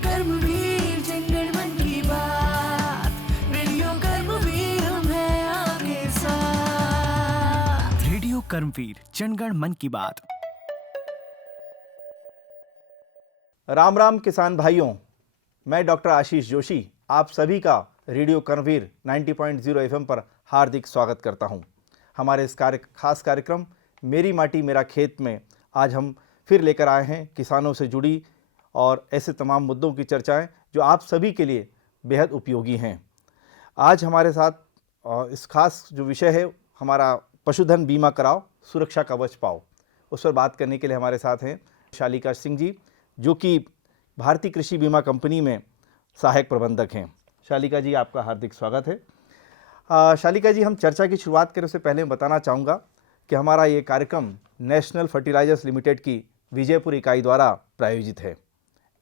कर्मवीर जंगल मन की बात, रेडियो कर्मवीर हम हैं आपके साथ। रेडियो कर्मवीर जनगण मन की बात। राम राम किसान भाइयों, मैं डॉक्टर आशीष जोशी आप सभी का रेडियो कर्मवीर 90.0 एफएम पर हार्दिक स्वागत करता हूं। हमारे इस खास कार्यक्रम मेरी माटी मेरा खेत में आज हम फिर लेकर आए हैं किसानों से जुड़ी और ऐसे तमाम मुद्दों की चर्चाएं जो आप सभी के लिए बेहद उपयोगी हैं। आज हमारे साथ इस खास जो विषय है हमारा पशुधन बीमा कराओ सुरक्षा कवच पाओ, उस पर बात करने के लिए हमारे साथ हैं शालिका सिंह जी, जो कि भारतीय कृषि बीमा कंपनी में सहायक प्रबंधक हैं। शालिका जी, आपका हार्दिक स्वागत है। शालिका जी, हम चर्चा की शुरुआत करें उससे पहले मैं बताना चाहूँगा कि हमारा ये कार्यक्रम नेशनल फर्टिलाइजर्स लिमिटेड की विजयपुर इकाई द्वारा प्रायोजित है।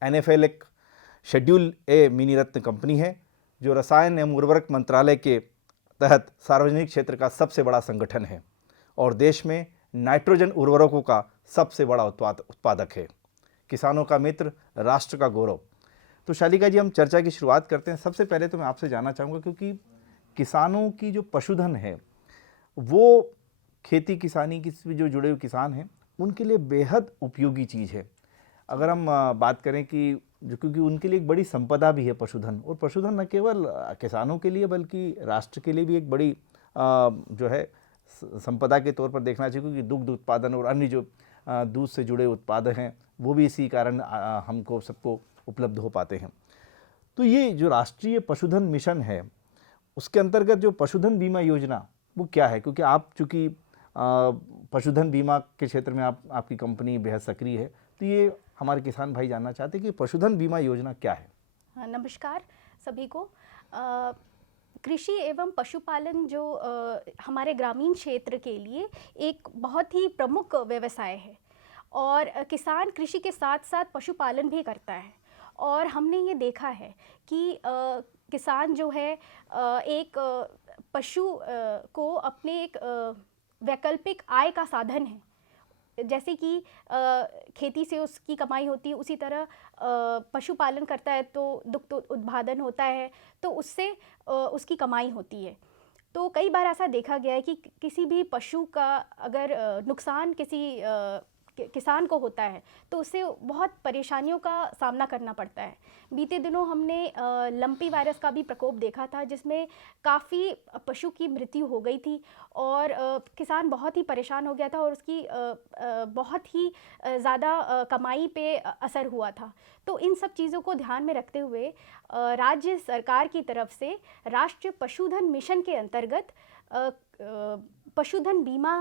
NFL एक शेड्यूल ए मिनी रत्न कंपनी है जो रसायन एवं उर्वरक मंत्रालय के तहत सार्वजनिक क्षेत्र का सबसे बड़ा संगठन है और देश में नाइट्रोजन उर्वरकों का सबसे बड़ा उत्पादक है। किसानों का मित्र, राष्ट्र का गौरव। तो शालिका जी, हम चर्चा की शुरुआत करते हैं। सबसे पहले तो मैं आपसे जानना चाहूँगा, क्योंकि किसानों की जो पशुधन है वो खेती किसानी की से जो जुड़े हुए किसान हैं उनके लिए बेहद उपयोगी चीज़ है। अगर हम बात करें कि क्योंकि उनके लिए एक बड़ी संपदा भी है पशुधन, और पशुधन न केवल किसानों के लिए बल्कि राष्ट्र के लिए भी एक बड़ी जो है संपदा के तौर पर देखना चाहिए, क्योंकि दुग्ध उत्पादन और अन्य जो दूध से जुड़े उत्पाद हैं वो भी इसी कारण हमको सबको उपलब्ध हो पाते हैं। तो ये जो राष्ट्रीय पशुधन मिशन है उसके अंतर्गत जो पशुधन बीमा योजना वो क्या है? क्योंकि आप चूँकि पशुधन बीमा के क्षेत्र में आपकी कंपनी बेहद सक्रिय है, तो ये हमारे किसान भाई जानना चाहते हैं कि पशुधन बीमा योजना क्या है। नमस्कार सभी को। कृषि एवं पशुपालन जो हमारे ग्रामीण क्षेत्र के लिए एक बहुत ही प्रमुख व्यवसाय है और किसान कृषि के साथ साथ पशुपालन भी करता है। और हमने ये देखा है कि किसान जो है एक पशु को अपने एक वैकल्पिक आय का साधन है। जैसे कि खेती से उसकी कमाई होती है, उसी तरह पशुपालन करता है तो दुग्ध उत्पादन होता है तो उससे उसकी कमाई होती है। तो कई बार ऐसा देखा गया है कि किसी भी पशु का अगर नुकसान किसी किसान को होता है तो उससे बहुत परेशानियों का सामना करना पड़ता है। बीते दिनों हमने लंपी वायरस का भी प्रकोप देखा था, जिसमें काफ़ी पशु की मृत्यु हो गई थी और किसान बहुत ही परेशान हो गया था और उसकी बहुत ही ज़्यादा कमाई पे असर हुआ था। तो इन सब चीज़ों को ध्यान में रखते हुए राज्य सरकार की तरफ से राष्ट्रीय पशुधन मिशन के अंतर्गत पशुधन बीमा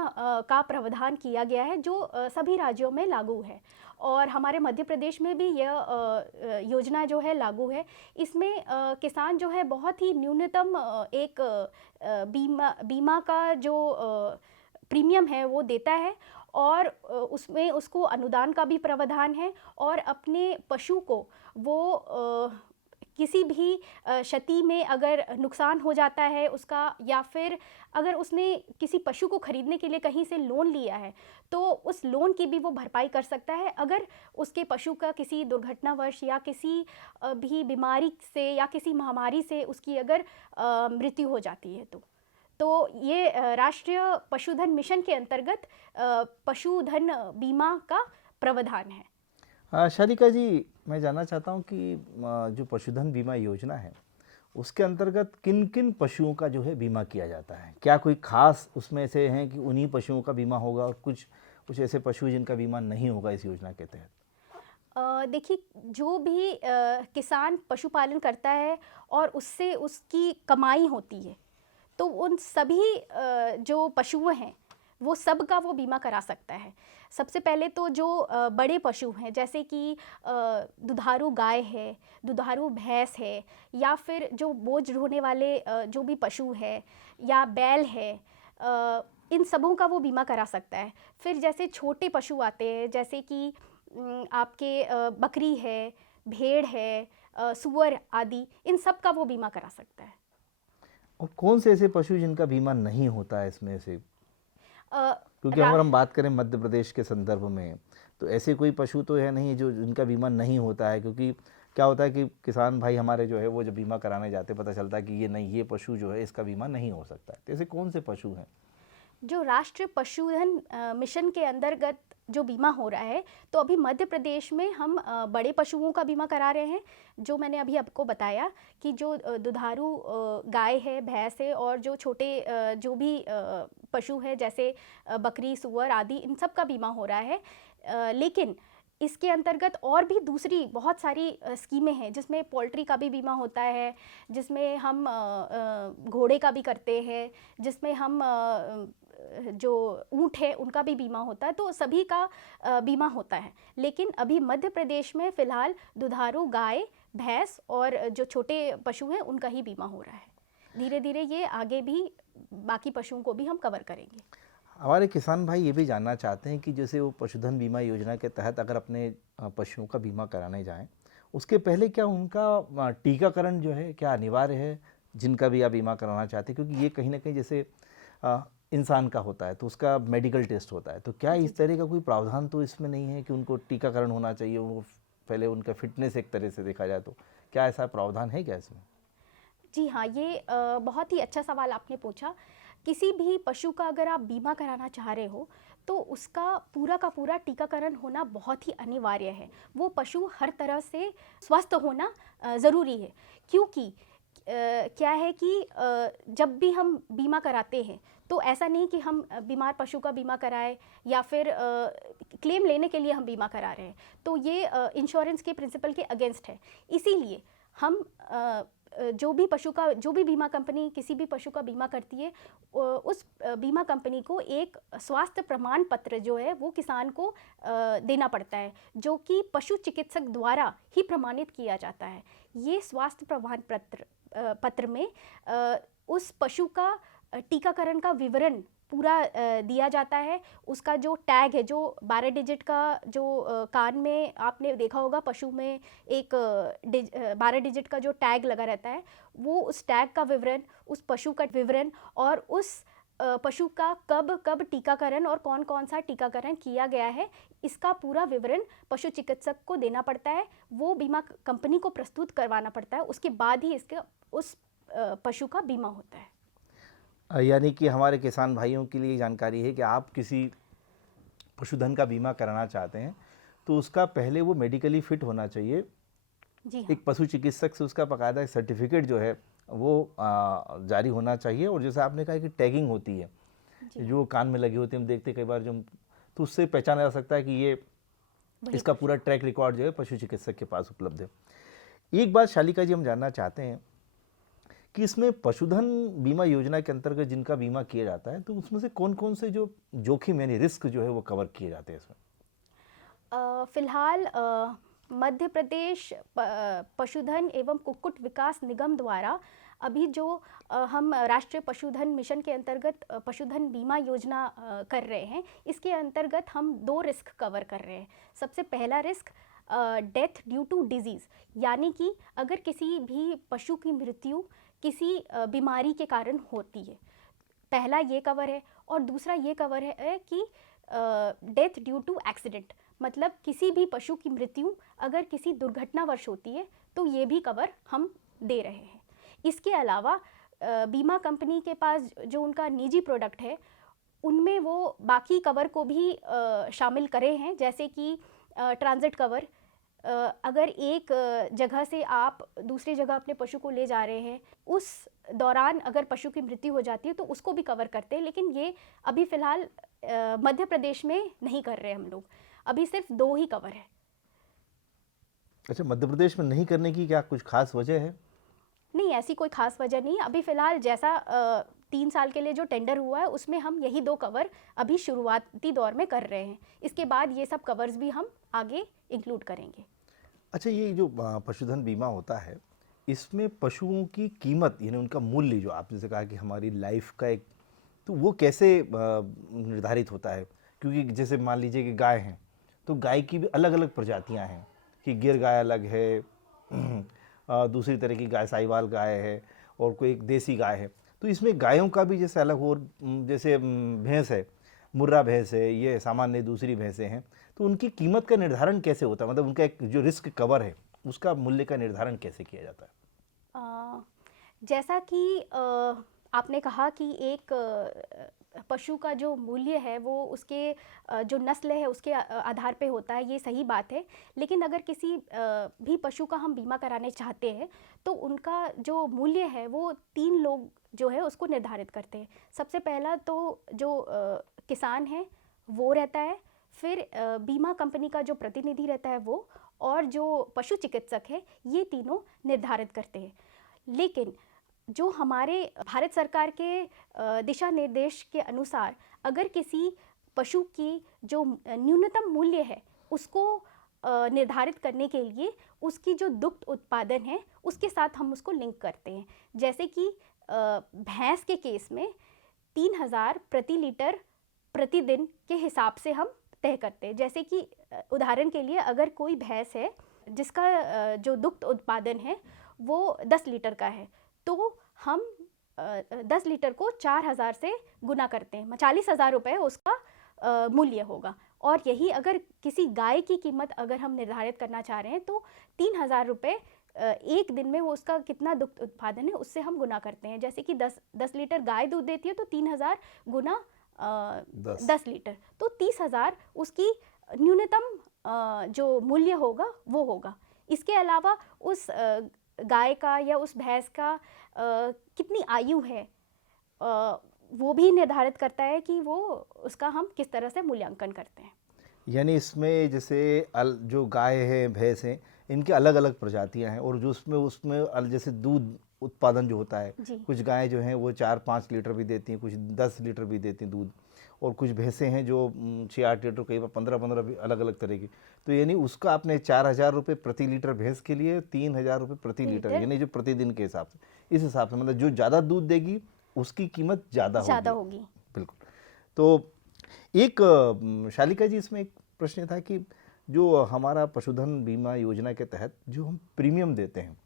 का प्रावधान किया गया है, जो सभी राज्यों में लागू है और हमारे मध्य प्रदेश में भी यह योजना जो है लागू है। इसमें किसान जो है बहुत ही न्यूनतम एक बीमा का जो प्रीमियम है वो देता है और उसमें उसको अनुदान का भी प्रावधान है और अपने पशु को वो किसी भी क्षति में अगर नुकसान हो जाता है उसका, या फिर अगर उसने किसी पशु को खरीदने के लिए कहीं से लोन लिया है तो उस लोन की भी वो भरपाई कर सकता है अगर उसके पशु का किसी दुर्घटनावश या किसी भी बीमारी से या किसी महामारी से उसकी अगर मृत्यु हो जाती है। तो ये राष्ट्रीय पशुधन मिशन के अंतर्गत पशुधन बीमा का प्रावधान है। शालिका जी, मैं जानना चाहता हूँ कि जो पशुधन बीमा योजना है उसके अंतर्गत किन किन पशुओं का जो है बीमा किया जाता है? क्या कोई खास उसमें से हैं कि उन्हीं पशुओं का बीमा होगा और कुछ ऐसे पशु जिनका बीमा नहीं होगा इस योजना के तहत? देखिए, जो भी किसान पशुपालन करता है और उससे उसकी कमाई होती है तो उन सभी जो पशु हैं वो सब का वो बीमा करा सकता है। सबसे पहले तो जो बड़े पशु हैं, जैसे कि दुधारू गाय है, दुधारू भैंस है, या फिर जो बोझ ढोने वाले जो भी पशु है या बैल है, इन सबों का वो बीमा करा सकता है। फिर जैसे छोटे पशु आते हैं, जैसे कि आपके बकरी है, भेड़ है, सूअर आदि, इन सब का वो बीमा करा सकता है। और कौन से ऐसे पशु जिनका बीमा नहीं होता है इसमें से? क्योंकि अगर हम बात करें मध्य प्रदेश के संदर्भ में तो ऐसे कोई पशु तो है नहीं जो जिनका बीमा नहीं होता है, क्योंकि क्या होता है कि किसान भाई हमारे जो है वो जब बीमा कराने जाते पता चलता है कि ये नहीं, ये पशु जो है इसका बीमा नहीं हो सकता है। तो ऐसे कौन से पशु हैं? जो राष्ट्रीय पशुधन मिशन के अंतर्गत जो बीमा हो रहा है, तो अभी मध्य प्रदेश में हम बड़े पशुओं का बीमा करा रहे हैं, जो मैंने अभी आपको बताया कि जो दुधारू गाय है, भैंस है, और जो छोटे जो भी पशु है जैसे बकरी, सूअर आदि, इन सब का बीमा हो रहा है। लेकिन इसके अंतर्गत और भी दूसरी बहुत सारी स्कीमें हैं, जिसमें पोल्ट्री का भी बीमा होता है, जिसमें हम घोड़े का भी करते हैं, जिसमें हम जो ऊँट है उनका भी बीमा होता है। तो सभी का बीमा होता है। लेकिन अभी मध्य प्रदेश में फ़िलहाल दुधारू गाय, भैंस और जो छोटे पशु हैं उनका ही बीमा हो रहा है। धीरे धीरे ये आगे भी बाकी पशुओं को भी हम कवर करेंगे। हमारे किसान भाई ये भी जानना चाहते हैं कि जैसे वो पशुधन बीमा योजना के तहत अगर अपने पशुओं का बीमा कराने जाएं, उसके पहले क्या उनका टीकाकरण जो है क्या अनिवार्य है, जिनका भी आप बीमा कराना चाहते हैं? क्योंकि ये कहीं ना कहीं जैसे इंसान का होता है तो उसका मेडिकल टेस्ट होता है, तो क्या इस तरह का कोई प्रावधान तो इसमें नहीं है कि उनको टीकाकरण होना चाहिए, उनको पहले उनका फिटनेस एक तरह से देखा जाए, तो क्या ऐसा प्रावधान है क्या इसमें? जी हाँ, ये बहुत ही अच्छा सवाल आपने पूछा। किसी भी पशु का अगर आप बीमा कराना चाह रहे हो तो उसका पूरा का पूरा टीकाकरण होना बहुत ही अनिवार्य है। वो पशु हर तरह से स्वस्थ होना ज़रूरी है, क्योंकि क्या है कि जब भी हम बीमा कराते हैं तो ऐसा नहीं कि हम बीमार पशु का बीमा कराएं या फिर क्लेम लेने के लिए हम बीमा करा रहे हैं, तो ये इंश्योरेंस के प्रिंसिपल के अगेंस्ट है। इसीलिए हम जो भी बीमा कंपनी किसी भी पशु का बीमा करती है, उस बीमा कंपनी को एक स्वास्थ्य प्रमाण पत्र जो है वो किसान को देना पड़ता है, जो कि पशु चिकित्सक द्वारा ही प्रमाणित किया जाता है। ये स्वास्थ्य प्रमाण पत्र में उस पशु का टीकाकरण का विवरण पूरा दिया जाता है। उसका जो टैग है, जो 12 डिजिट का जो कान में आपने देखा होगा पशु में एक 12 डिजिट का जो टैग लगा रहता है, वो उस टैग का विवरण, उस पशु का विवरण और उस पशु का कब टीकाकरण और कौन कौन सा टीकाकरण किया गया है, इसका पूरा विवरण पशु चिकित्सक को देना पड़ता है। वो बीमा कंपनी को प्रस्तुत करवाना पड़ता है, उसके बाद ही इसके उस पशु का बीमा होता है। यानी कि हमारे किसान भाइयों के लिए जानकारी है कि आप किसी पशुधन का बीमा कराना चाहते हैं तो उसका पहले वो मेडिकली फिट होना चाहिए। जी हाँ। एक पशु चिकित्सक से उसका बाकायदा सर्टिफिकेट जो है वो जारी होना चाहिए। और जैसे आपने कहा कि टैगिंग होती है, जो कान में लगी होती है, हम देखते कई बार, जो तो उससे पहचाना जा सकता है कि ये इसका पूरा ट्रैक रिकॉर्ड जो है पशु चिकित्सक के पास उपलब्ध है। एक बात शालिका जी हम जानना चाहते हैं कि इसमें पशुधन बीमा योजना के अंतर्गत जिनका बीमा किया जाता है, तो उसमें से कौन कौन से जो जोखिम यानी रिस्क जो है वो कवर किए जाते हैं इसमें? फिलहाल मध्य प्रदेश पशुधन एवं कुक्कुट विकास निगम द्वारा अभी जो हम राष्ट्रीय पशुधन मिशन के अंतर्गत पशुधन बीमा योजना कर रहे हैं, इसके अंतर्गत हम 2 रिस्क कवर कर रहे हैं। सबसे पहला risk death due to disease, यानी कि अगर किसी भी पशु की मृत्यु किसी बीमारी के कारण होती है, पहला ये कवर है। और दूसरा ये कवर है कि डेथ ड्यू टू एक्सीडेंट, मतलब किसी भी पशु की मृत्यु अगर किसी दुर्घटनावश होती है तो ये भी कवर हम दे रहे हैं। इसके अलावा बीमा कंपनी के पास जो उनका निजी प्रोडक्ट है, उनमें वो बाकी कवर को भी शामिल करे हैं, जैसे कि ट्रांजिट कवर। अगर एक जगह से आप दूसरी जगह अपने पशु को ले जा रहे हैं, उस दौरान अगर पशु की मृत्यु हो जाती है तो उसको भी कवर करते हैं। लेकिन ये अभी फ़िलहाल मध्य प्रदेश में नहीं कर रहे हम लोग, अभी सिर्फ 2 ही कवर है। अच्छा, मध्य प्रदेश में नहीं करने की क्या कुछ खास वजह है? नहीं, ऐसी कोई खास वजह नहीं है। अभी फ़िलहाल जैसा 3 साल के लिए जो टेंडर हुआ है उसमें हम यही 2 कवर अभी शुरुआती दौर में कर रहे हैं। इसके बाद ये सब कवर्स भी हम आगे इंक्लूड करेंगे। अच्छा, ये जो पशुधन बीमा होता है, इसमें पशुओं की कीमत यानी उनका मूल्य, जो आप जैसे कहा कि हमारी लाइफ का एक, तो वो कैसे निर्धारित होता है? क्योंकि जैसे मान लीजिए कि गाय हैं तो गाय की भी अलग अलग प्रजातियां हैं, कि गिर गाय अलग है, दूसरी तरह की गाय साहिवाल गाय है, और कोई एक देसी गाय है। तो इसमें गायों का भी जैसे अलग हो, जैसे भैंस है, मुर्रा भैंस है, ये सामान्य दूसरी भैंसें हैं, तो उनकी कीमत का निर्धारण कैसे होता है? मतलब उनका एक जो रिस्क कवर है उसका मूल्य का निर्धारण कैसे किया जाता है? जैसा कि आपने कहा कि एक पशु का जो मूल्य है वो उसके जो नस्ल है उसके आधार पे होता है, ये सही बात है। लेकिन अगर किसी भी पशु का हम बीमा कराने चाहते हैं तो उनका जो मूल्य है वो 3 लोग जो है उसको निर्धारित करते हैं। सबसे पहला तो जो किसान है वो रहता है, फिर बीमा कंपनी का जो प्रतिनिधि रहता है वो, और जो पशु चिकित्सक है, ये तीनों निर्धारित करते हैं। लेकिन जो हमारे भारत सरकार के दिशा निर्देश के अनुसार अगर किसी पशु की जो न्यूनतम मूल्य है उसको निर्धारित करने के लिए उसकी जो दुग्ध उत्पादन है उसके साथ हम उसको लिंक करते हैं। जैसे कि भैंस के केस में 3000 प्रति लीटर प्रतिदिन के हिसाब से हम तय करते हैं। जैसे कि उदाहरण के लिए अगर कोई भैंस है जिसका जो दुग्ध उत्पादन है वो 10 लीटर का है, तो हम 10 लीटर को 4000 से गुना करते हैं, 40,000 रुपये उसका मूल्य होगा। और यही अगर किसी गाय की कीमत अगर हम निर्धारित करना चाह रहे हैं तो 3000 रुपये एक दिन में वो उसका कितना दुग्ध उत्पादन है उससे हम गुना करते हैं। जैसे कि 10 लीटर गाय दूध देती है तो 3000 गुना 10 लीटर, तो 30,000 उसकी न्यूनतम जो मूल्य होगा वो होगा। इसके अलावा उस गाय का या उस भैंस का कितनी आयु है वो भी निर्धारित करता है कि वो उसका हम किस तरह से मूल्यांकन करते हैं। यानी इसमें जैसे जो गाय है, भैंस है, इनके अलग अलग प्रजातियां हैं और जो उसमें जैसे दूध उत्पादन जो होता है, कुछ गायें जो हैं वो 4-5 लीटर भी देती हैं, कुछ 10 लीटर भी देती हैं दूध, और कुछ भैंसें हैं जो 6-8 लीटर, कई बार 15-15 भी, अलग अलग तरह की। तो यानी उसका आपने 4000 रुपये प्रति लीटर भैंस के लिए, 3000 रुपये प्रति लीटर, यानी जो प्रतिदिन के हिसाब से, इस हिसाब से मतलब जो ज़्यादा दूध देगी उसकी कीमत ज़्यादा होगी। बिल्कुल। तो एक शालिका जी, इसमें एक प्रश्न था कि जो हमारा पशुधन बीमा योजना के तहत जो हम प्रीमियम देते हैं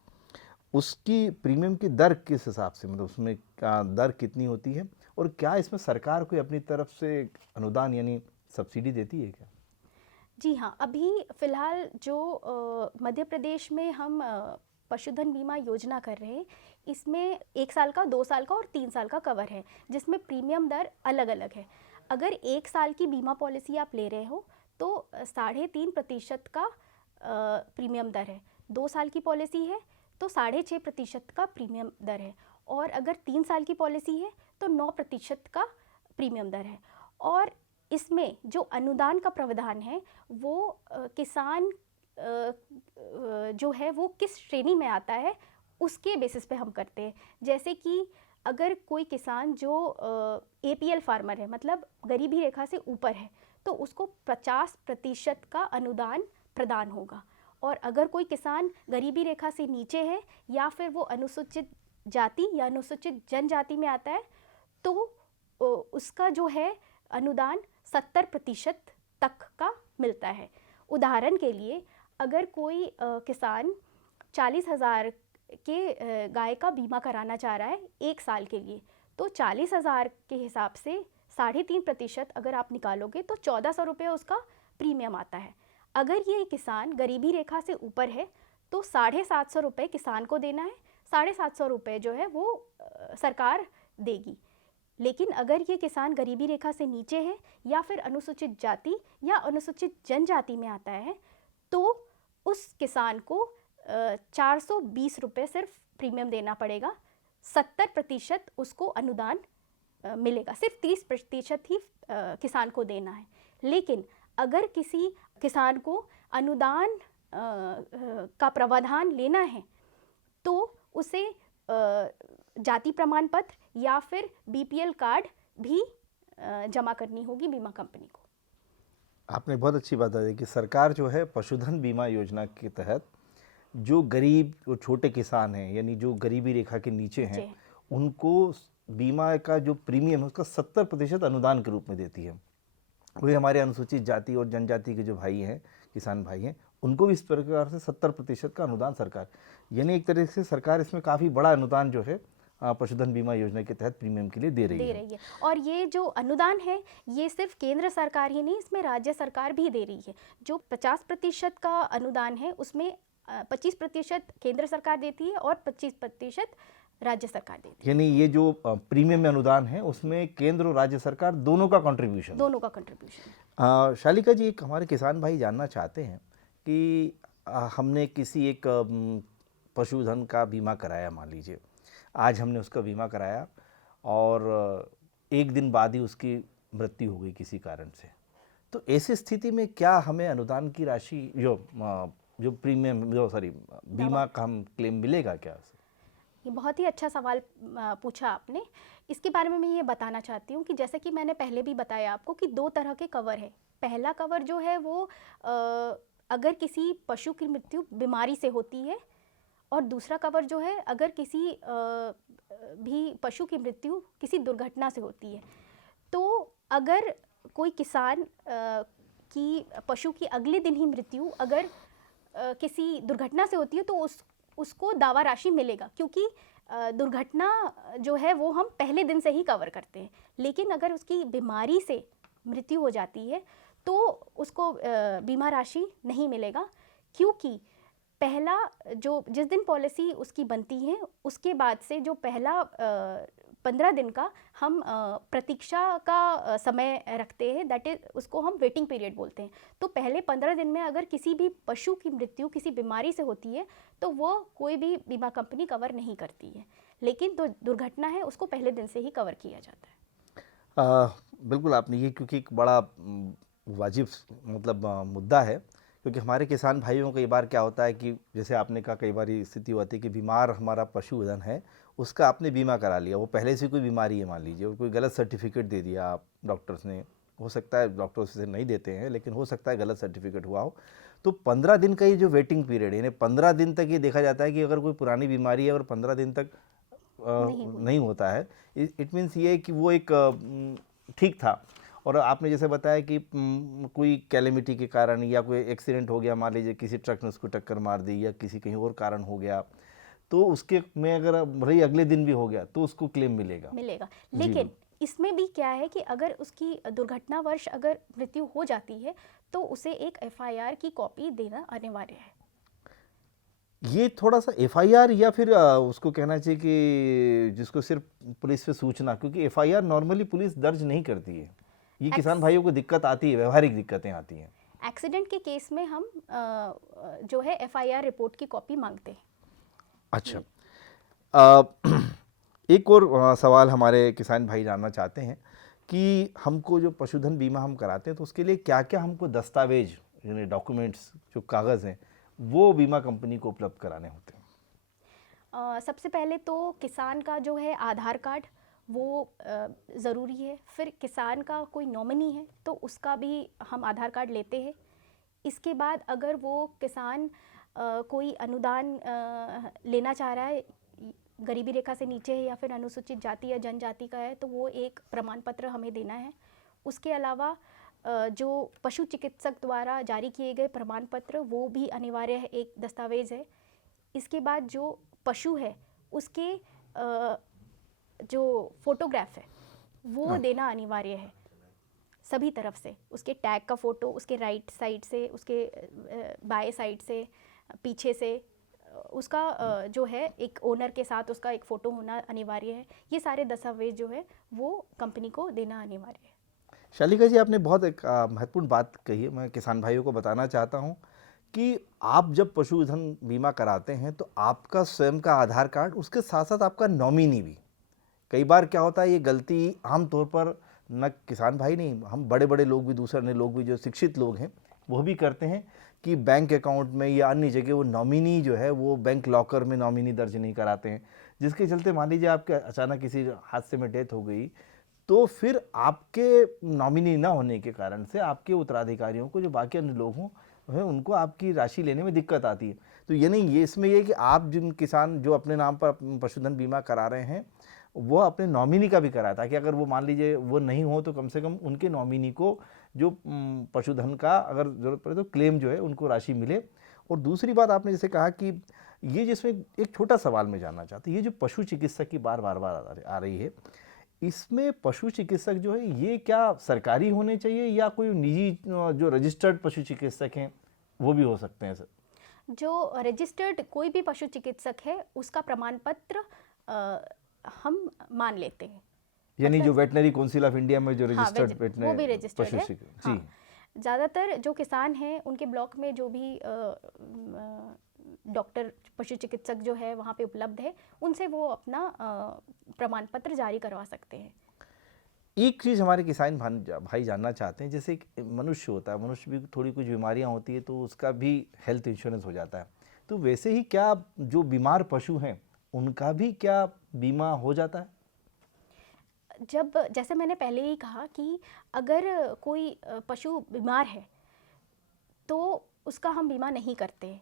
उसकी प्रीमियम की दर किस हिसाब से, मतलब उसमें क्या दर कितनी होती है और क्या इसमें सरकार कोई अपनी तरफ से अनुदान यानी सब्सिडी देती है क्या? जी हाँ, अभी फ़िलहाल जो मध्य प्रदेश में हम पशुधन बीमा योजना कर रहे हैं, इसमें 1 साल का, 2 साल का और 3 साल का कवर है, जिसमें प्रीमियम दर अलग अलग है। अगर 1 साल की बीमा पॉलिसी आप ले रहे हो तो 3.5% का प्रीमियम दर है, 2 साल की पॉलिसी है तो 6.5% का प्रीमियम दर है, और अगर 3 साल की पॉलिसी है तो 9% का प्रीमियम दर है। और इसमें जो अनुदान का प्रावधान है वो किसान जो है वो किस श्रेणी में आता है उसके बेसिस पे हम करते हैं। जैसे कि अगर कोई किसान जो APL फार्मर है, मतलब गरीबी रेखा से ऊपर है, तो उसको 50% का अनुदान प्रदान होगा। और अगर कोई किसान गरीबी रेखा से नीचे है या फिर वो अनुसूचित जाति या अनुसूचित जनजाति में आता है तो उसका जो है अनुदान 70% तक का मिलता है। उदाहरण के लिए अगर कोई किसान 40,000 के गाय का बीमा कराना चाह रहा है 1 साल के लिए, तो 40,000 के हिसाब से 3.5% अगर आप निकालोगे तो 1400 रुपये उसका प्रीमियम आता है। अगर ये किसान गरीबी रेखा से ऊपर है तो 750 रुपये किसान को देना है, 750 रुपये जो है वो सरकार देगी। लेकिन अगर ये किसान गरीबी रेखा से नीचे है या फिर अनुसूचित जाति या अनुसूचित जनजाति में आता है तो उस किसान को 420 रुपये सिर्फ प्रीमियम देना पड़ेगा, 70% उसको अनुदान मिलेगा, सिर्फ 30% ही किसान को देना है। लेकिन अगर किसी किसान को अनुदान का प्रावधान लेना है तो उसे जाति प्रमाण पत्र या फिर BPL कार्ड भी जमा करनी होगी बीमा कंपनी को। आपने बहुत अच्छी बात बताई कि सरकार जो है पशुधन बीमा योजना के तहत जो गरीब, जो छोटे किसान हैं, यानी जो गरीबी रेखा के नीचे हैं, उनको बीमा का जो प्रीमियम है उसका 70% अनुदान के रूप में देती है। वही हमारे अनुसूचित जाति और जनजाति के जो भाई हैं, किसान भाई हैं, उनको भी इस प्रकार से 70% का अनुदान सरकार, यानी एक तरह से सरकार इसमें काफ़ी बड़ा अनुदान जो है पशुधन बीमा योजना के तहत प्रीमियम के लिए दे रही है। और ये जो अनुदान है ये सिर्फ केंद्र सरकार ही नहीं, इसमें राज्य सरकार भी दे रही है। जो 50% का अनुदान है उसमें 25% केंद्र सरकार देती है और 25% राज्य सरकार देती है। यानी ये जो प्रीमियम में अनुदान है उसमें केंद्र और राज्य सरकार दोनों का कंट्रीब्यूशन। दोनों का कंट्रीब्यूशन। शालिका जी, एक हमारे किसान भाई जानना चाहते हैं कि हमने किसी एक पशुधन का बीमा कराया, मान लीजिए आज हमने उसका बीमा कराया और एक दिन बाद ही उसकी मृत्यु हो गई किसी कारण से, तो ऐसी स्थिति में क्या हमें अनुदान की राशि जो प्रीमियम बीमा का हम क्लेम मिलेगा क्या? ये बहुत ही अच्छा सवाल पूछा आपने। इसके बारे में मैं ये बताना चाहती हूँ कि जैसे कि मैंने पहले भी बताया आपको कि 2 तरह के कवर है। पहला कवर जो है वो अगर किसी पशु की मृत्यु बीमारी से होती है, और दूसरा कवर जो है अगर किसी भी पशु की मृत्यु किसी दुर्घटना से होती है। तो अगर कोई किसान की पशु की अगले दिन ही मृत्यु अगर किसी दुर्घटना से होती है तो उसको दावा राशि मिलेगा, क्योंकि दुर्घटना जो है वो हम पहले दिन से ही कवर करते हैं। लेकिन अगर उसकी बीमारी से मृत्यु हो जाती है तो उसको बीमा राशि नहीं मिलेगा, क्योंकि पहला जिस दिन पॉलिसी उसकी बनती है उसके बाद से जो पहला 15 दिन का हम प्रतीक्षा का समय रखते हैं, दैट इज उसको हम वेटिंग पीरियड बोलते हैं। तो पहले 15 दिन में अगर किसी भी पशु की मृत्यु किसी बीमारी से होती है तो वो कोई भी बीमा कंपनी कवर नहीं करती है, लेकिन तो दुर्घटना है उसको पहले दिन से ही कवर किया जाता है। बिल्कुल, आपने ये क्योंकि एक बड़ा वाजिब मुद्दा है, क्योंकि हमारे किसान भाइयों को कई बार क्या होता है कि जैसे आपने कहा कई बार स्थिति होती है कि बीमार हमारा पशुधन है, उसका आपने बीमा करा लिया, वो पहले से कोई बीमारी है मान लीजिए, और कोई गलत सर्टिफिकेट दे दिया आप डॉक्टर्स ने, हो सकता है डॉक्टर्स से नहीं देते हैं लेकिन हो सकता है गलत सर्टिफिकेट हुआ हो, तो 15 दिन का ये जो वेटिंग पीरियड है, यानी 15 दिन तक ये देखा जाता है कि अगर कोई पुरानी बीमारी है और 15 दिन तक नहीं होता है, इट मीन्स ये कि वो एक ठीक था। और आपने जैसे बताया कि कोई कैलेमिटी के कारण या कोई एक्सीडेंट हो गया, मान लीजिए किसी ट्रक ने उसको टक्कर मार दी या किसी कहीं और कारण हो गया, तो उसके में अगर रही अगले दिन भी हो गया तो उसको क्लेम मिलेगा। लेकिन इसमें भी क्या है कि अगर उसकी दुर्घटनावश अगर मृत्यु हो जाती है तो उसे एक FIR की कॉपी देना अनिवार्य है। ये थोड़ा सा FIR या फिर उसको कहना चाहिए कि जिसको सिर्फ पुलिस पे सूचना, क्योंकि FIR नॉर्मली पुलिस दर्ज नहीं करती है, ये किसान भाइयों को दिक्कत आती है, व्यवहारिक दिक्कतें आती हैं। एक्सीडेंट के केस में हम जो है FIR रिपोर्ट की कॉपी मांगते हैं। अच्छा, एक और सवाल हमारे किसान भाई जानना चाहते हैं कि हमको जो पशुधन बीमा हम कराते हैं तो उसके लिए क्या क्या हमको दस्तावेज यानी डॉक्यूमेंट्स जो कागज़ हैं वो बीमा कंपनी को उपलब्ध कराने होते हैं? सबसे पहले तो किसान का जो है आधार कार्ड वो ज़रूरी है। फिर किसान का कोई नॉमिनी है तो उसका भी हम आधार कार्ड लेते हैं। इसके बाद अगर वो किसान कोई अनुदान लेना चाह रहा है, गरीबी रेखा से नीचे है या फिर अनुसूचित जाति या जनजाति का है, तो वो एक प्रमाण पत्र हमें देना है। उसके अलावा जो पशु चिकित्सक द्वारा जारी किए गए प्रमाण पत्र वो भी अनिवार्य है, एक दस्तावेज़ है। इसके बाद जो पशु है उसके जो फोटोग्राफ है वो देना अनिवार्य है सभी तरफ से, उसके टैग का फ़ोटो, उसके राइट साइड से, उसके बाएं साइड से, पीछे से, उसका जो है एक ओनर के साथ उसका एक फ़ोटो होना अनिवार्य है। ये सारे दस्तावेज जो है वो कंपनी को देना अनिवार्य है। शालिका जी, आपने बहुत एक महत्वपूर्ण बात कही है, मैं किसान भाइयों को बताना चाहता हूँ कि आप जब पशुधन बीमा कराते हैं तो आपका स्वयं का आधार कार्ड, उसके साथ साथ आपका नॉमिनी भी। कई बार क्या होता है, ये गलती आमतौर पर न किसान भाई नहीं, हम बड़े बड़े लोग भी, दूसरे लोग भी जो शिक्षित लोग हैं वो भी करते हैं कि बैंक अकाउंट में या अन्य जगह वो नॉमिनी जो है वो बैंक लॉकर में नॉमिनी दर्ज नहीं कराते हैं, जिसके चलते मान लीजिए आपके अचानक किसी हादसे में डेथ हो गई तो फिर आपके नॉमिनी ना होने के कारण से आपके उत्तराधिकारियों को, जो बाकी अन्य लोग हों, उनको आपकी राशि लेने में दिक्कत आती है। तो यानी ये इसमें ये कि आप जिन किसान जो अपने नाम पर पशुधन बीमा करा रहे हैं वो अपने नॉमिनी का भी करा, ताकि अगर वो मान लीजिए वो नहीं हो तो कम से कम उनके नॉमिनी को जो पशुधन का अगर ज़रूरत पड़े तो क्लेम जो है उनको राशि मिले। और दूसरी बात आपने जैसे कहा कि ये जिसमें एक छोटा सवाल मैं जानना चाहता हूँ, ये जो पशु चिकित्सक की बार बार आ रही है, इसमें पशु चिकित्सक जो है ये क्या सरकारी होने चाहिए या कोई निजी जो रजिस्टर्ड पशु चिकित्सक हैं वो भी हो सकते हैं सर? जो रजिस्टर्ड कोई भी पशु चिकित्सक है उसका प्रमाण पत्र हम मान लेते हैं। यानी जो वेटनरी काउंसिल ऑफ इंडिया में जो हाँ, रजिस्टर्ड वो वेटनरी भी रजिस्टर्ड है। जी हाँ, ज़्यादातर जो किसान हैं उनके ब्लॉक में जो भी डॉक्टर पशु चिकित्सक जो है वहाँ पे उपलब्ध है, उनसे वो अपना प्रमाण पत्र जारी करवा सकते हैं। एक चीज़ हमारे किसान भाई जानना चाहते हैं, जैसे एक मनुष्य होता है, मनुष्य भी थोड़ी कुछ बीमारियां होती है तो उसका भी हेल्थ इंश्योरेंस हो जाता है, तो वैसे ही क्या जो बीमार पशु हैं उनका भी क्या बीमा हो जाता है? जब जैसे मैंने पहले ही कहा कि अगर कोई पशु बीमार है तो उसका हम बीमा नहीं करते हैं,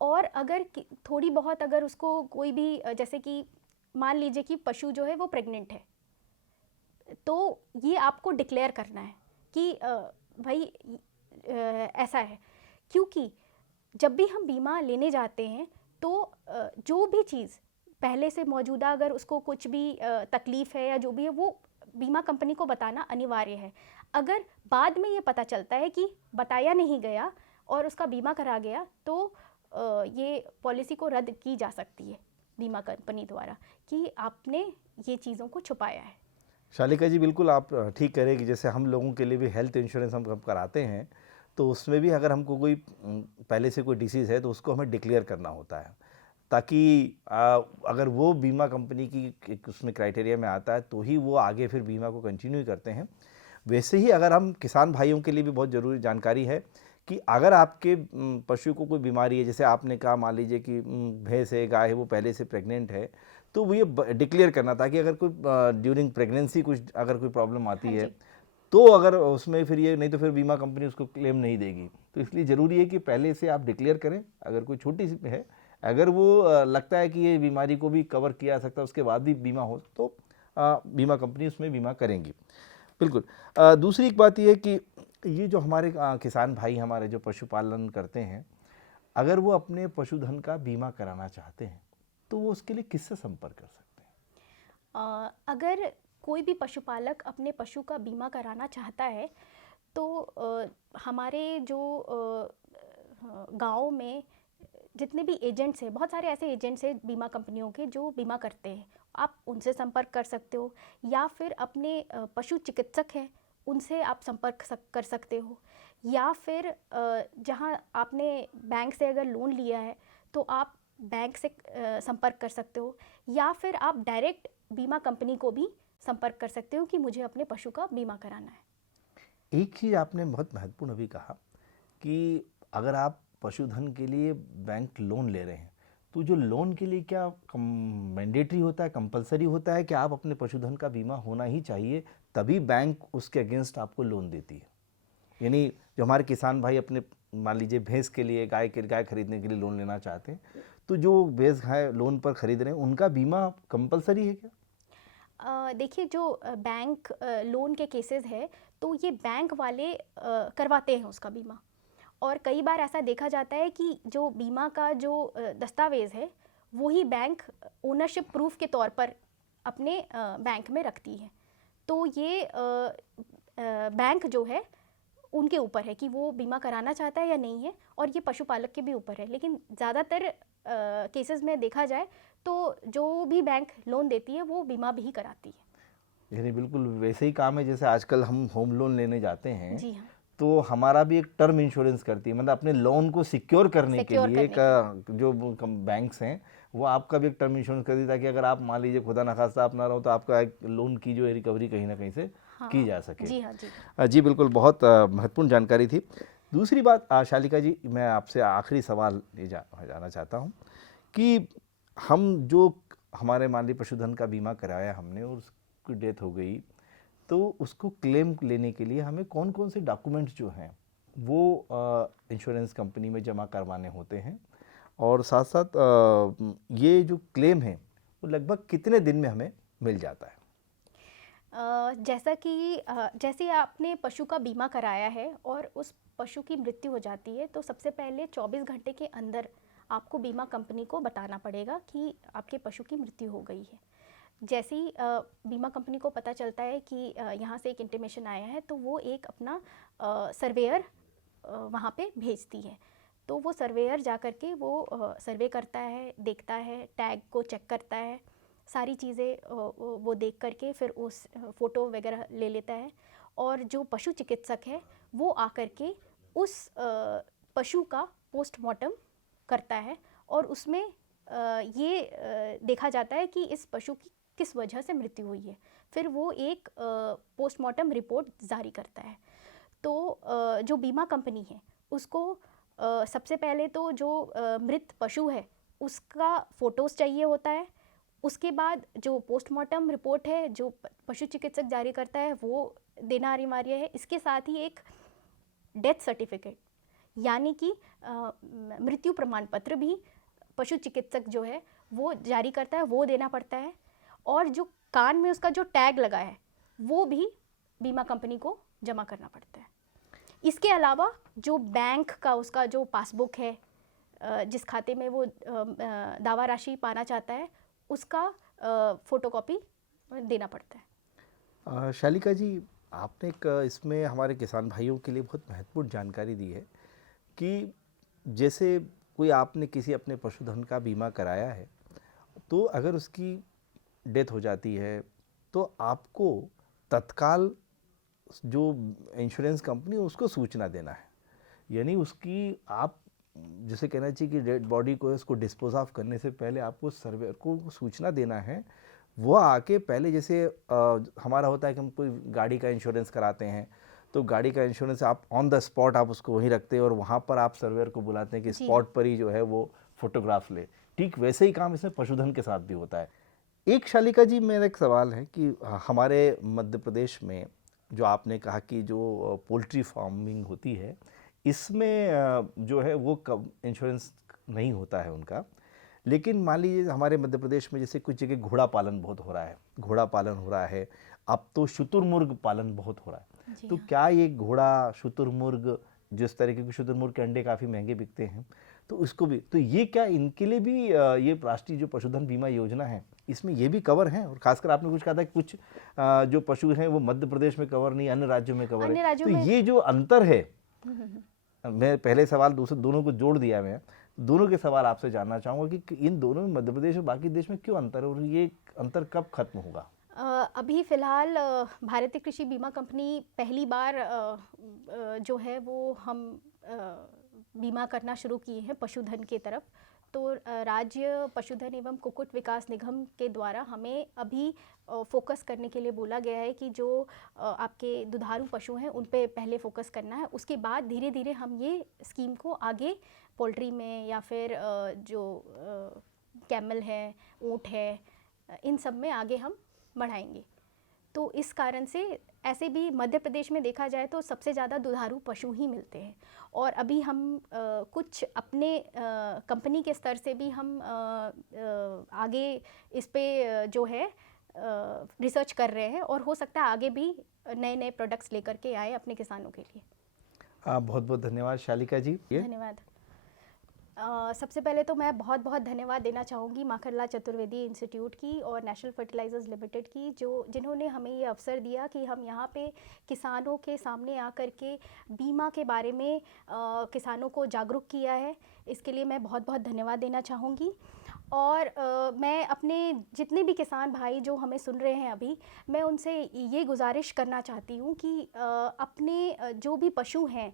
और अगर थोड़ी बहुत अगर उसको कोई भी जैसे कि मान लीजिए कि पशु जो है वो प्रेग्नेंट है, तो ये आपको डिक्लेयर करना है कि भाई ऐसा है, क्योंकि जब भी हम बीमा लेने जाते हैं तो जो भी चीज़ पहले से मौजूदा अगर उसको कुछ भी तकलीफ़ है या जो भी है वो बीमा कंपनी को बताना अनिवार्य है। अगर बाद में ये पता चलता है कि बताया नहीं गया और उसका बीमा करा गया तो ये पॉलिसी को रद्द की जा सकती है बीमा कंपनी द्वारा कि आपने ये चीज़ों को छुपाया है। शालिका जी, बिल्कुल आप ठीक कह रहे हैं कि जैसे हम लोगों के लिए भी हेल्थ इंश्योरेंस हम कराते हैं तो उसमें भी अगर हमको कोई पहले से कोई डिसीज़ है तो उसको हमें डिक्लेयर करना होता है, ताकि अगर वो बीमा कंपनी की उसमें क्राइटेरिया में आता है तो ही वो आगे फिर बीमा को कंटिन्यू करते हैं। वैसे ही अगर हम किसान भाइयों के लिए भी बहुत ज़रूरी जानकारी है कि अगर आपके पशु को कोई बीमारी है, जैसे आपने कहा मान लीजिए कि भैंस है, गाय है, वो पहले से प्रेग्नेंट है, तो वो ये डिक्लेयर करना ताकि अगर कोई ड्यूरिंग प्रेगनेंसी कुछ अगर कोई प्रॉब्लम आती है तो अगर उसमें फिर ये नहीं तो फिर बीमा कंपनी उसको क्लेम नहीं देगी। तो इसलिए ज़रूरी है कि पहले से आप डिक्लेयर करें। अगर कोई छोटी सी है, अगर वो लगता है कि ये बीमारी को भी कवर किया जा सकता है, उसके बाद भी बीमा हो तो बीमा कंपनी उसमें बीमा करेंगी। बिल्कुल। दूसरी एक बात ये है कि ये जो हमारे किसान भाई हमारे जो पशुपालन करते हैं, अगर वो अपने पशुधन का बीमा कराना चाहते हैं तो वो उसके लिए किससे संपर्क कर सकते हैं? अगर कोई भी पशुपालक अपने पशु का बीमा कराना चाहता है तो हमारे जो गांव में जितने भी एजेंट्स हैं, बहुत सारे ऐसे एजेंट्स हैं बीमा कंपनियों के जो बीमा करते हैं, आप उनसे संपर्क कर सकते हो, या फिर अपने पशु चिकित्सक हैं उनसे आप संपर्क कर सकते हो, या फिर जहां आपने बैंक से अगर लोन लिया है तो आप बैंक से संपर्क कर सकते हो, या फिर आप डायरेक्ट बीमा कंपनी को भी संपर्क कर सकते हो कि मुझे अपने पशु का बीमा कराना है। एक चीज़ आपने बहुत महत्वपूर्ण अभी कहा कि अगर आप पशुधन के लिए बैंक लोन ले रहे हैं तो जो लोन के लिए क्या मैंडेटरी होता है, कंपलसरी होता है कि आप अपने पशुधन का बीमा होना ही चाहिए तभी बैंक उसके अगेंस्ट आपको लोन देती है? यानी जो हमारे किसान भाई अपने मान लीजिए भैंस के लिए गाय खरीदने के लिए लोन लेना चाहते हैं, तो जो भैंस गाय लोन पर खरीद रहे हैं उनका बीमा कंपलसरी है क्या? देखिए, जो बैंक लोन के केसेस है तो ये बैंक वाले करवाते हैं उसका बीमा, और कई बार ऐसा देखा जाता है कि जो बीमा का जो दस्तावेज़ है वही बैंक ओनरशिप प्रूफ के तौर पर अपने बैंक में रखती है। तो ये बैंक जो है उनके ऊपर है कि वो बीमा कराना चाहता है या नहीं है, और ये पशुपालक के भी ऊपर है। लेकिन ज़्यादातर केसेस में देखा जाए तो जो भी बैंक लोन देती है वो बीमा भी कराती है। यानी बिल्कुल वैसे ही काम है जैसे आजकल हम होम लोन लेने जाते हैं। जी हाँ। तो हमारा भी एक टर्म इंश्योरेंस करती है, मतलब अपने लोन को सिक्योर करने के लिए जो बैंक्स हैं वो आपका भी एक टर्म इंश्योरेंस कर दी ताकि अगर आप मान लीजिए खुदा न खास्ता आप ना रहो तो आपका एक लोन की जो है रिकवरी कहीं ना कहीं से की जा सके। जी हाँ, जी। जी बिल्कुल, बहुत महत्वपूर्ण जानकारी थी। दूसरी बात शालिका जी, मैं आपसे आखिरी सवाल ये जानना चाहता हूँ कि हम जो हमारे मान लीजिए पशुधन का बीमा कराया हमने और उसकी डेथ हो गई, तो उसको क्लेम लेने के लिए हमें कौन कौन से डॉक्यूमेंट्स जो हैं वो इंश्योरेंस कंपनी में जमा करवाने होते हैं, और साथ साथ ये जो क्लेम है वो लगभग कितने दिन में हमें मिल जाता है? जैसा कि जैसे आपने पशु का बीमा कराया है और उस पशु की मृत्यु हो जाती है तो सबसे पहले 24 घंटे के अंदर आपको बीमा कंपनी को बताना पड़ेगा कि आपके पशु की मृत्यु हो गई है। जैसे ही बीमा कंपनी को पता चलता है कि यहाँ से एक इंटीमेशन आया है तो वो एक अपना सर्वेयर वहाँ पे भेजती है। तो वो सर्वेयर जा कर के वो सर्वे करता है, देखता है, टैग को चेक करता है, सारी चीज़ें वो देख करके फिर उस फ़ोटो वगैरह ले लेता है, और जो पशु चिकित्सक है वो आकर के उस पशु का पोस्टमार्टम करता है, और उसमें ये देखा जाता है कि इस पशु की किस वजह से मृत्यु हुई है। फिर वो एक पोस्टमार्टम रिपोर्ट जारी करता है। तो जो बीमा कंपनी है उसको सबसे पहले तो जो मृत पशु है उसका फ़ोटोज़ चाहिए होता है। उसके बाद जो पोस्टमार्टम रिपोर्ट है जो पशु चिकित्सक जारी करता है वो देना अनिवार्य है। इसके साथ ही एक डेथ सर्टिफिकेट यानी कि मृत्यु प्रमाण पत्र भी पशु चिकित्सक जो है वो जारी करता है, वो देना पड़ता है। और जो कान में उसका जो टैग लगा है वो भी बीमा कंपनी को जमा करना पड़ता है। इसके अलावा जो बैंक का उसका जो पासबुक है, जिस खाते में वो दावा राशि पाना चाहता है, उसका फ़ोटोकॉपी देना पड़ता है। शालिका जी, आपने एक इसमें हमारे किसान भाइयों के लिए बहुत महत्वपूर्ण जानकारी दी है कि जैसे कोई आपने किसी अपने पशुधन का बीमा कराया है, तो अगर उसकी डेथ हो जाती है तो आपको तत्काल जो इंश्योरेंस कंपनी है उसको सूचना देना है। यानी उसकी आप जैसे कहना चाहिए कि डेड बॉडी को उसको डिस्पोज ऑफ करने से पहले आपको सर्वेयर को सूचना देना है। वो आके पहले जैसे हमारा होता है कि हम कोई गाड़ी का इंश्योरेंस कराते हैं तो गाड़ी का इंश्योरेंस आप ऑन द स्पॉट आप उसको वहीं रखते हैं और वहाँ पर आप सर्वेयर को बुलाते हैं कि स्पॉट पर ही जो है वो फोटोग्राफ ले। ठीक वैसे ही काम इसमें पशुधन के साथ भी होता है। एक शालिका जी, मेरा एक सवाल है कि हमारे मध्य प्रदेश में जो आपने कहा कि जो पोल्ट्री फार्मिंग होती है इसमें जो है वो इंश्योरेंस नहीं होता है उनका, लेकिन मान लीजिए हमारे मध्य प्रदेश में जैसे कुछ जगह घोड़ा पालन बहुत हो रहा है, घोड़ा पालन हो रहा है, अब तो शुतुरमुर्ग पालन बहुत हो रहा है। तो क्या ये घोड़ा शुतुरमुर्ग, जिस तरीके के शुतुरमुर्ग के अंडे काफ़ी महंगे बिकते हैं, तो इसको भी, तो ये क्या इनके लिए भी ये राष्ट्रीय जो पशुधन बीमा योजना है इसमें ये भी कवर है? और खासकर आपने कुछ कहा था कि कुछ जो पशु हैं वो मध्य प्रदेश में कवर नहीं, अन्य राज्यों में कवर है, तो ये जो अंतर है, मैं पहले सवाल दूसरे दोनों को जोड़ दिया, मैं दोनों के सवाल आपसे जानना चाहूँगा कि इन दोनों में मध्य प्रदेश और बाकी देश में क्यों अंतर है और ये अंतर कब खत्म होगा? अभी फ़िलहाल भारतीय कृषि बीमा कंपनी पहली बार जो है वो हम बीमा करना शुरू किए हैं पशुधन की तरफ। तो राज्य पशुधन एवं कुक्कुट विकास निगम के द्वारा हमें अभी फोकस करने के लिए बोला गया है कि जो आपके दुधारू पशु हैं उन पे पहले फोकस करना है। उसके बाद धीरे धीरे हम ये स्कीम को आगे पोल्ट्री में या फिर जो कैमल है, ऊँट है, इन सब में आगे हम बढ़ाएंगे। तो इस कारण से ऐसे भी मध्य प्रदेश में देखा जाए तो सबसे ज़्यादा दुधारू पशु ही मिलते हैं। और अभी हम कुछ अपने कंपनी के स्तर से भी हम आगे इस पे जो है रिसर्च कर रहे हैं और हो सकता है आगे भी नए नए प्रोडक्ट्स लेकर के आए अपने किसानों के लिए। बहुत बहुत धन्यवाद शालिका जी। धन्यवाद। सबसे पहले तो मैं बहुत बहुत धन्यवाद देना चाहूँगी माखनलाल चतुर्वेदी इंस्टीट्यूट की और नेशनल फर्टिलाइजर्स लिमिटेड की, जिन्होंने हमें ये अवसर दिया कि हम यहाँ पे किसानों के सामने आकर के बीमा के बारे में किसानों को जागरूक किया है। इसके लिए मैं बहुत बहुत धन्यवाद देना चाहूँगी। और मैं अपने जितने भी किसान भाई जो हमें सुन रहे हैं अभी, मैं उनसे ये गुजारिश करना चाहती हूँ कि अपने जो भी पशु हैं,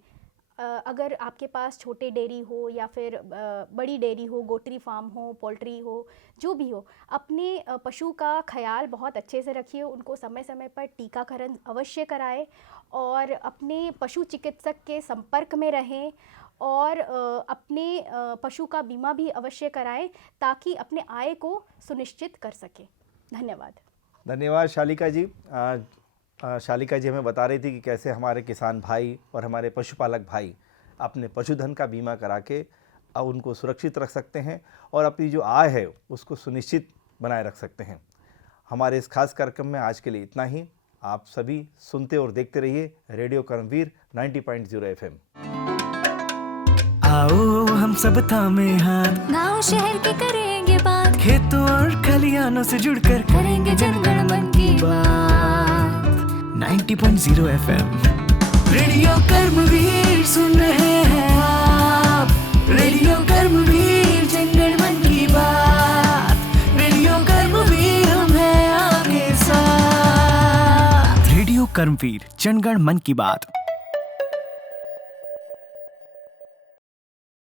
अगर आपके पास छोटे डेयरी हो या फिर बड़ी डेयरी हो, गोट्री फार्म हो, पोल्ट्री हो, जो भी हो, अपने पशु का ख्याल बहुत अच्छे से रखिए। उनको समय समय पर टीकाकरण अवश्य कराएं और अपने पशु चिकित्सक के संपर्क में रहें और अपने पशु का बीमा भी अवश्य कराएं ताकि अपने आय को सुनिश्चित कर सकें। धन्यवाद। धन्यवाद शालिका जी। शालिका जी हमें बता रही थी कि कैसे हमारे किसान भाई और हमारे पशुपालक भाई अपने पशुधन का बीमा करा के उनको सुरक्षित रख सकते हैं और अपनी जो आय है उसको सुनिश्चित बनाए रख सकते हैं। हमारे इस खास कार्यक्रम में आज के लिए इतना ही। आप सभी सुनते और देखते रहिए रेडियो कर्मवीर 90.0 FM। आओ हम सब थामे हाथ, गाँव शहर के करेंगे बात, खेतों और खलियानों से जुड़कर करेंगे जनगण मन की बात। 90.0 FM रेडियो कर्मवीर सुन रहे हैं आप। रेडियो कर्मवीर जनगण मन की बात, रेडियो कर्मवीर हम हैं आपके साथ। रेडियो कर्मवीर जनगण मन की बात।